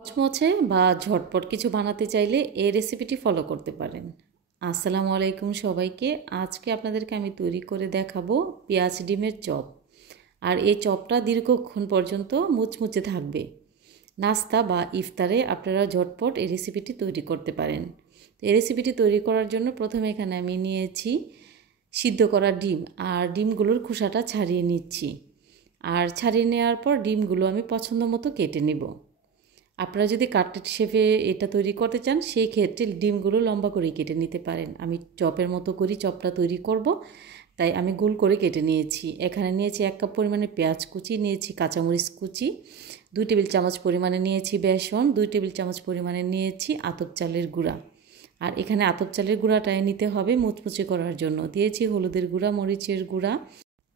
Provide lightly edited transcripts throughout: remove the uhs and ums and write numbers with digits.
মচমচে বা ঝটপট কিছু বানাতে চাইলে এই রেসিপিটি ফলো করতে পারেন। আসসালামু আলাইকুম সবাইকে। আজকে আপনাদেরকে আমি তৈরি করে দেখাবো পেঁয়াজ ডিমের চপ। আর এই চপটা দীর্ঘক্ষণ পর্যন্ত মুচমুচে থাকবে। নাস্তা বা ইফতারে আপনারা ঝটপট এই রেসিপিটি তৈরি করতে পারেন। এই রেসিপিটি তৈরি করার জন্য প্রথমে এখানে আমি নিয়েছি সিদ্ধ করা ডিম, আর ডিমগুলোর খোসাটা ছাড়িয়ে নিচ্ছি। আর ছাড়িয়ে নেওয়ার পর ডিমগুলো আমি পছন্দ মতো কেটে নেব। আপনারা যদি কাটলেট শেপে এটা তৈরি করতে চান সেই ক্ষেত্রে ডিমগুলো লম্বা করে কেটে নিতে পারেন। আমি চপের মতো করে চপটা তৈরি করব, তাই আমি গোল করে কেটে নিয়েছি। এখানে নিয়েছি 1 কাপ পরিমাণে পেঁয়াজ কুচি, নিয়েছি কাঁচামরিচ কুচি, 2 টেবিল চামচ পরিমাণে নিয়েছি বেসন, 2 টেবিল চামচ পরিমাণে নিয়েছি আতপ চালের গুঁড়া। আর এখানে আতপ চালের গুঁড়াটাই নিতে হবে মুচমুচে করার জন্য। দিয়েছি হলুদের গুঁড়া, মরিচের গুঁড়া,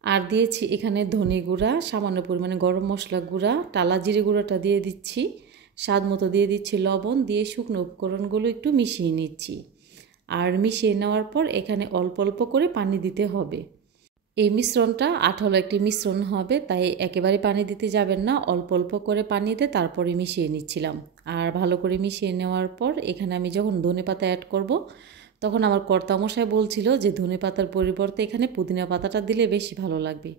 আর দিয়েছি এখানে ধনে গুঁড়া, সামান্য পরিমাণে গরম মশলা গুঁড়া, টালা জিরে গুঁড়াটা দিয়ে দিচ্ছি, স্বাদ মতো দিয়ে দিচ্ছি লবণ, দিয়ে শুকনো উপকরণগুলো একটু মিশিয়ে নিচ্ছি। আর মিশিয়ে নেওয়ার পর এখানে অল্প অল্প করে পানি দিতে হবে। এই মিশ্রণটা আঠালো একটি মিশ্রণ হবে, তাই একেবারে পানি দিতে যাবেন না, অল্প অল্প করে পানি দিয়ে তারপরে মিশিয়ে নিচ্ছিলাম। আর ভালো করে মিশিয়ে নেওয়ার পর এখানে আমি যখন ধনেপাতা অ্যাড করব, তখন আমার কর্তামশাই বলছিল যে ধনেপাতার পরিবর্তে এখানে পুদিনা পাতাটা দিলে বেশি ভালো লাগবে।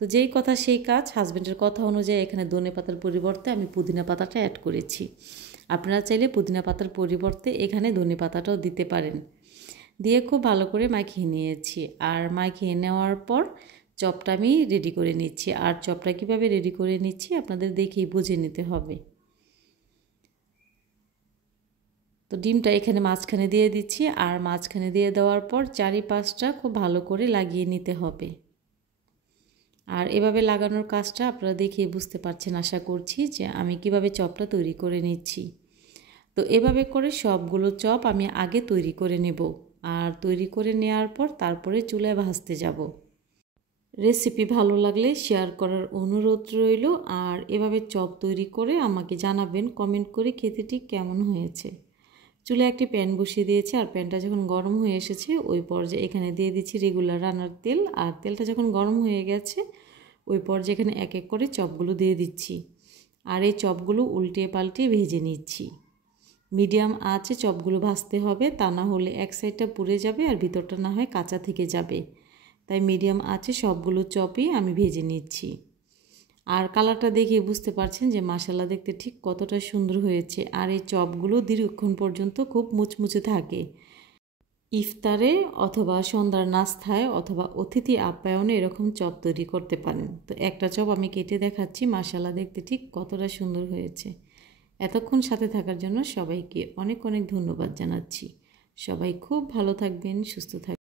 তো যেই কথা সেই কাজ, হাজব্যান্ডের কথা অনুযায়ী এখানে ধনেপাতার পরিবর্তে আমি পুদিনা পাতাটা অ্যাড করেছি। আপনারা চাইলে পুদিনা পাতার পরিবর্তে এখানে ধনেপাতাটাও দিতে পারেন। দিয়ে খুব ভালো করে মাখিয়ে নিয়েছি। আর মাখিয়ে নেওয়ার পর চপটা আমি রেডি করে নিচ্ছি। আর চপটা কীভাবে রেডি করে নিচ্ছি আপনাদের দেখেই বুঝে নিতে হবে। তো ডিমটা এখানে মাঝখানে দিয়ে দিচ্ছি, আর মাঝখানে দিয়ে দেওয়ার পর চারিপাশটা খুব ভালো করে লাগিয়ে নিতে হবে। আর এভাবে লাগানোর কাজটা আপনারা দেখিয়ে বুঝতে পারছেন আশা করছি যে আমি কিভাবে চপটা তৈরি করে নিচ্ছি। তো এভাবে করে সবগুলো চপ আমি আগে তৈরি করে নেব, আর তৈরি করে নেওয়ার পর তারপরে চুলায় ভাজতে যাব। রেসিপি ভালো লাগলে শেয়ার করার অনুরোধ রইল। আর এভাবে চপ তৈরি করে আমাকে জানাবেন কমেন্ট করে খেতে ঠিক কেমন হয়েছে। চুলায় একটি প্যান বসিয়ে দিয়েছি, আর প্যানটা যখন গরম হয়ে এসেছে ওই পর্যায়ে এখানে দিয়ে দিচ্ছি রেগুলার রান্নার তেল। আর তেলটা যখন গরম হয়ে গেছে ওই পর্যায়ে এখানে এক এক করে চপগুলো দিয়ে দিচ্ছি। আর এই চপগুলো উল্টিয়ে পাল্টিয়ে ভেজে নিচ্ছি। মিডিয়াম আঁচে চপগুলো ভাজতে হবে, তা না হলে এক সাইডটা পুড়ে যাবে আর ভিতরটা না হয় কাঁচা থেকে যাবে। তাই মিডিয়াম আঁচে সবগুলো চপই আমি ভেজে নিচ্ছি। আর কালারটা দেখে বুঝতে পারছেন যে মাশাআল্লাহ দেখতে ঠিক কতটা সুন্দর হয়েছে। আর এই চপগুলো দীর্ঘক্ষণ পর্যন্ত খুব মুচমুচে থাকে। ইফতারে অথবা সন্ধ্যার নাস্তায় অথবা অতিথি আপ্যায়নে এরকম চপ তৈরি করতে পারেন। তো একটা চপ আমি কেটে দেখাচ্ছি, মাশাআল্লাহ দেখতে ঠিক কতটা সুন্দর হয়েছে। এতক্ষণ সাথে থাকার জন্য সবাইকে অনেক অনেক ধন্যবাদ জানাচ্ছি। সবাই খুব ভালো থাকবেন, সুস্থ থাকবেন।